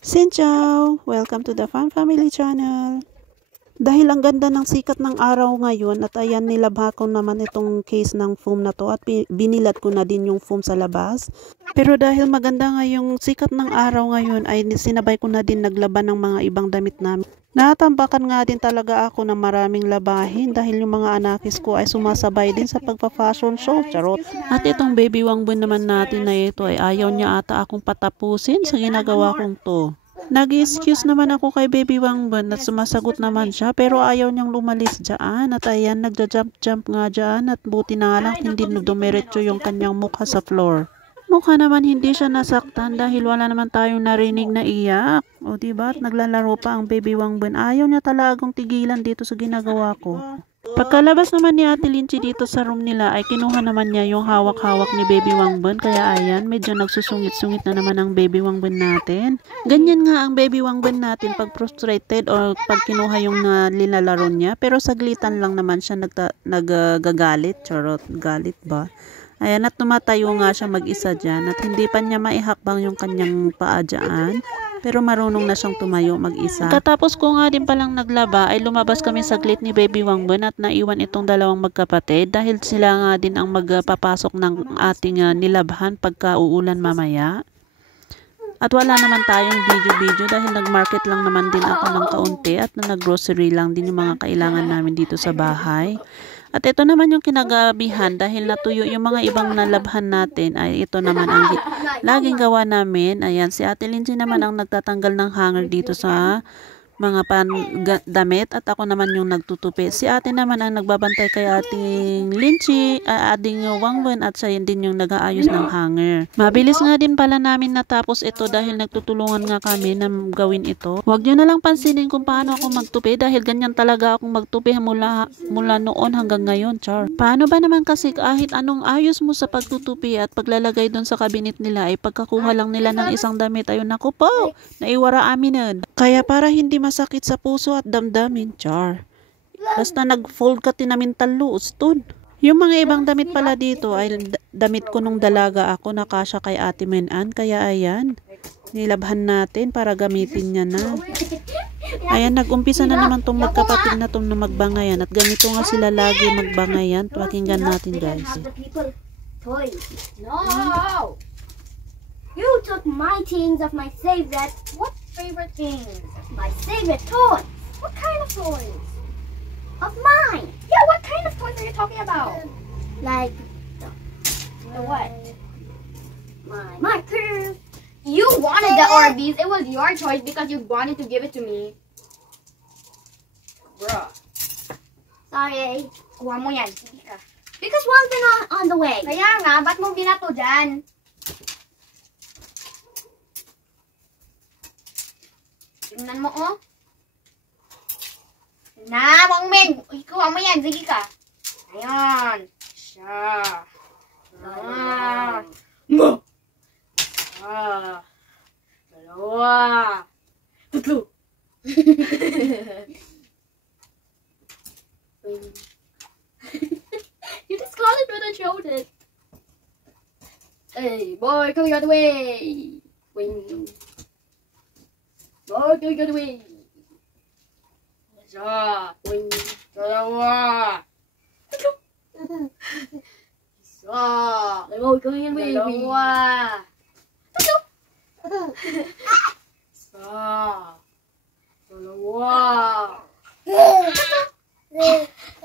Xin chào! Welcome to the Fun Family Channel. Dahil ang ganda ng sikat ng araw ngayon at ayan nilabha ko naman itong case ng foam na to at binilad ko na din yung foam sa labas. Pero dahil maganda nga yung sikat ng araw ngayon ay sinabay ko na din naglaban ng mga ibang damit namin. Natambakan nga din talaga ako ng maraming labahin dahil yung mga anakis ko ay sumasabay din sa pagpa-fashion show, charot. At itong baby wangbon naman natin na ito ay ayaw niya ata akong patapusin sa ginagawa kong to. Nag-excuse naman ako kay baby wangbon at sumasagot naman siya pero ayaw niyang lumalis dyan at ayan nagja-jump nga dyan at buti na lang hindi dumiretso yung kanyang mukha sa floor. Mukha naman hindi siya nasaktan dahil wala naman tayong narinig na iyak. O diba? At naglalaro pa ang baby wangbon. Ayaw niya talagang tigilan dito sa ginagawa ko. Pagkalabas naman ni Ate Linchi dito sa room nila ay kinuha naman niya yung hawak-hawak ni baby wangbon. Kaya ayan, medyo nagsusungit-sungit na naman ang baby wangbon natin. Ganyan nga ang baby wangbon natin pag frustrated o pag kinuha yung nilalaro niya. Pero saglitan lang naman siya nagagalit. Charot, galit ba? Ayan, at tumatayo nga siya mag-isa dyan at hindi pa niya maihakbang yung kanyang paa dyan. Pero marunong na siyang tumayo mag-isa. Katapos ko nga din palang naglaba ay lumabas kami saglit ni baby wangbon at naiwan itong dalawang magkapatid dahil sila nga din ang magpapasok ng ating nilabhan pagka uulan mamaya. At wala naman tayong video dahil nag-market lang naman din ako ng kaunti at nag-grocery lang din yung mga kailangan namin dito sa bahay. At ito naman yung kinagabihan dahil natuyo yung mga ibang nalabhan natin ay ito naman ang laging gawa namin. Ayan, si Ate Lindsay naman ang nagtatanggal ng hanger dito sa mga damit at ako naman yung nagtutupi. Si ate naman ang nagbabantay kay ating Linchi, ading wangbon at siya din yung nag-aayos ng hanger. Mabilis nga din pala namin natapos ito dahil nagtutulungan nga kami na gawin ito. Huwag nyo na lang pansinin kung paano ako magtupi dahil ganyan talaga akong magtupi mula noon hanggang ngayon, char. Paano ba naman kasi kahit anong ayos mo sa pagtutupi at paglalagay doon sa kabinet nila ay pagkakuha lang nila ng isang damit ayun ako po, naiwara amin. Kaya para hindi masakit sa puso at damdamin, char. Basta nag-fold ka tinamintal luos, tun. Yung mga ibang damit pala dito ay damit ko nung dalaga ako na kasya kay Ate Menan. Kaya ayan, nilabhan natin para gamitin niya na. Ayan, nag-umpisa na naman tong magkapatid na tong magbangayan. At ganito nga sila lagi magbangayan. Pakinggan natin, guys. No! You took my things of my favorite. What favorite things? My favorite toys. What kind of toys? Of mine. Yeah, what kind of toys are you talking about? Like the what? My curve. You wanted the Orbeez. It was your choice because you wanted to give it to me. Bruh. Sorry. Kuha mo yan. Sige ka. Because one's been on the way. Kaya nga, ba't mo binato dyan? Tingnan mo, oh. Na, Wangmin. Ikuha mo yan. Sige ka. Ayan. Siya. Mo. Dalawa. Tatlo. You just call it when I showed it. Hey, boy, coming out the way. Wing. Boy, coming out the way. Isa. Wing. Dalawa. Tatlo. Isa. Boy, coming out the way. Dalawa. Tatlo. Isa. Dalawa.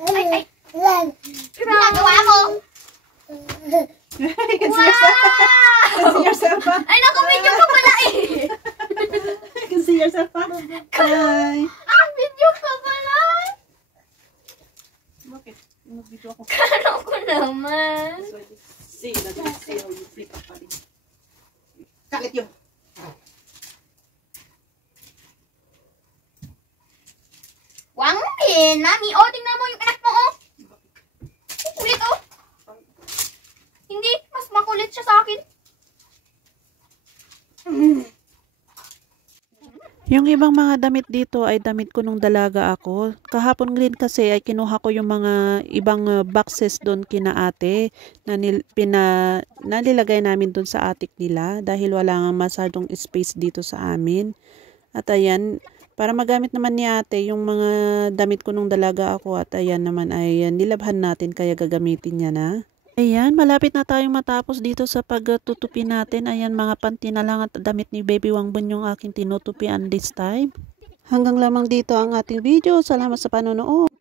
Ay. Ginagawa mo? You can see yourself. Can see yourself. Ay, naku-video ka pala eh. You can see yourself. Hi. Video ka pala. Bakit? Mag-video ako. Kano ko naman. See how you flip up pa rin. Sakit yun. Wangin, mami. Oh, tingnan mo yung anak mo, oh. Kulit, oh. Hindi, mas makulit siya sa akin. Yung ibang mga damit dito ay damit ko nung dalaga ako. Kahapon din kasi ay kinuha ko yung mga ibang boxes doon kina ate na nalilagay namin doon sa attic nila dahil wala nga masyadong space dito sa amin. At ayan, para magamit naman ni ate yung mga damit ko nung dalaga ako at ayan naman ay nilabhan natin kaya gagamitin niya na. Ayan, malapit na tayong matapos dito sa pagtutupi natin. Ayan, mga panty na lang at damit ni Baby Wangbon yung aking tinutupian this time. Hanggang lamang dito ang ating video. Salamat sa panonood.